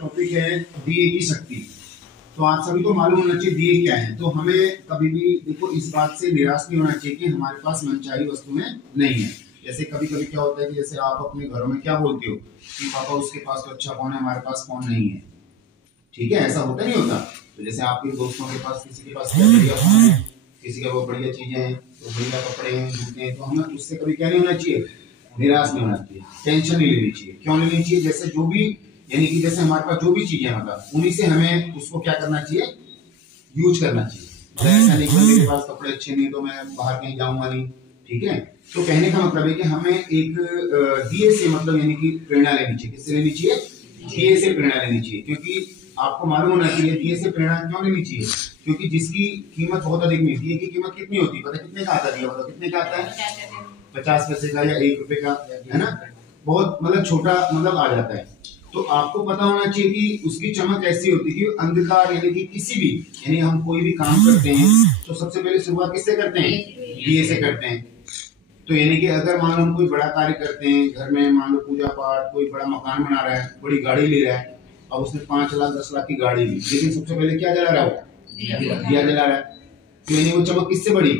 Topic है दिए की शक्ति। तो आप सभी को मालूम होना चाहिए दिए क्या है। तो हमें कभी भी देखो इस बात से निराश नहीं होना चाहिए कि हमारे पास मनचाही वस्तुएं नहीं है। जैसे कभी कभी क्या होता है कि जैसे आप अपने घरों में क्या बोलते हो कि पापा उसके पास तो अच्छा फोन है, हमारे पास फोन नहीं है। ठीक है, ऐसा होता नहीं होता। तो जैसे आपके दोस्तों के पास किसी के पास बढ़िया फोन है, किसी के पास बढ़िया चीजें हैं, तो बढ़िया कपड़े हैं, जूते हैं, तो हमें उससे कभी क्या नहीं होना चाहिए, निराश नहीं होना चाहिए, टेंशन नहीं लेनी चाहिए। क्यों लेनी चाहिए? जैसे जो भी यानी कि जैसे हमारे पास जो भी चीजें मतलब उन्हीं से हमें उसको क्या करना चाहिए, यूज करना चाहिए। ऐसा नहीं कि मेरे पास कपड़े अच्छे नहीं तो मैं बाहर कहीं जाऊंगा नहीं। ठीक है, तो कहने का मतलब है कि हमें एक दिए से मतलब यानी कि प्रेरणा लेनी चाहिए। किससे लेनी चाहिए? दिए से प्रेरणा लेनी चाहिए। क्योंकि आपको मालूम होना चाहिए दिए से प्रेरणा क्यों लेनी चाहिए, क्योंकि जिसकी कीमत बहुत अधिक नहीं, दिए की कीमत कितनी होती है पता? कितने का आता है दिया? मतलब कितने का आता है? 50 पैसे का या 1 रुपए का, है ना। बहुत मतलब छोटा मतलब आ जाता है। तो आपको पता होना चाहिए कि उसकी चमक ऐसी होती है कि अंधकार यानी कि किसी भी यानी हम कोई भी काम करते हैं तो सबसे पहले शुरुआत किससे करते हैं? दिए से करते हैं। तो यानी कि अगर मान लो हम कोई बड़ा कार्य करते हैं घर में, मान लो पूजा पाठ, कोई बड़ा मकान बना रहा है, बड़ी गाड़ी ले रहा है, अब उसने 5 लाख 10 लाख की गाड़ी ली, लेकिन सबसे पहले क्या जला रहा है? वो दिया जला रहा है। तो यानी वो चमक किससे बड़ी?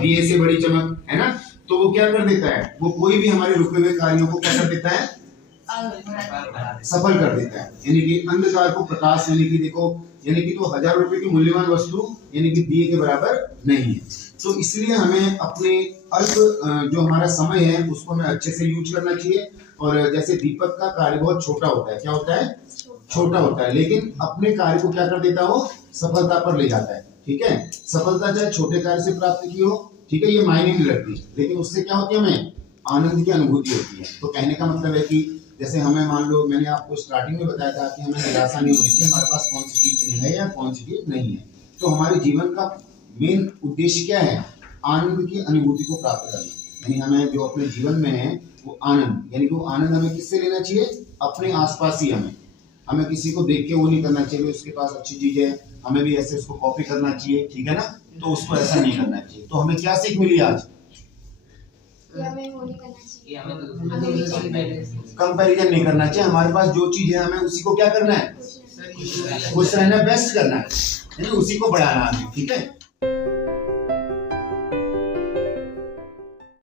दिए से बड़ी चमक, है ना। तो वो क्या कर देता है, वो कोई भी हमारे रुके हुए कार्यों को क्या कर देता है? सफल कर देता है। यानी कि अंधकार को प्रकाश, यानी कि देखो यानी कि तो 1000 रुपए की मूल्यवान वस्तु यानी कि दिए के बराबर नहीं है। तो इसलिए हमें अपने अल्प जो हमारा समय है उसको हमें अच्छे से यूज करना चाहिए। और जैसे दीपक का कार्य बहुत छोटा होता है, क्या होता है? छोटा होता है, लेकिन अपने कार्य को क्या कर देता है? वो सफलता पर ले जाता है। ठीक है, सफलता चाहे छोटे कार्य से प्राप्त की हो, ठीक है, ये मायने नहीं रखती, लेकिन उससे क्या होती है? हमें आनंद की अनुभूति होती है। तो कहने का मतलब है कि जैसे हमें मान लो मैंने आपको स्टार्टिंग में बताया था कि हमें निराशा नहीं होनी चाहिए, हमारे पास कौन सी चीज नहीं है या कौन सी चीज नहीं है। तो हमारे जीवन का मेन उद्देश्य क्या है? आनंद की अनुभूति को प्राप्त करना। यानी हमें जो अपने जीवन में है वो आनंद, यानी कि वो आनंद हमें किससे लेना चाहिए? अपने आसपास ही। हमें किसी को देख के वो नहीं करना चाहिए उसके पास अच्छी चीज है हमें भी ऐसे उसको कॉपी करना चाहिए, ठीक है ना। तो उसको ऐसा नहीं करना चाहिए। तो हमें क्या सीख मिली आज? कंपैरिजन नहीं करना चाहिए। हमारे पास जो चीज है हमें उसी को क्या करना है? खुश रहना, बेस्ट करना है, उसी को बढ़ाना है। ठीक है।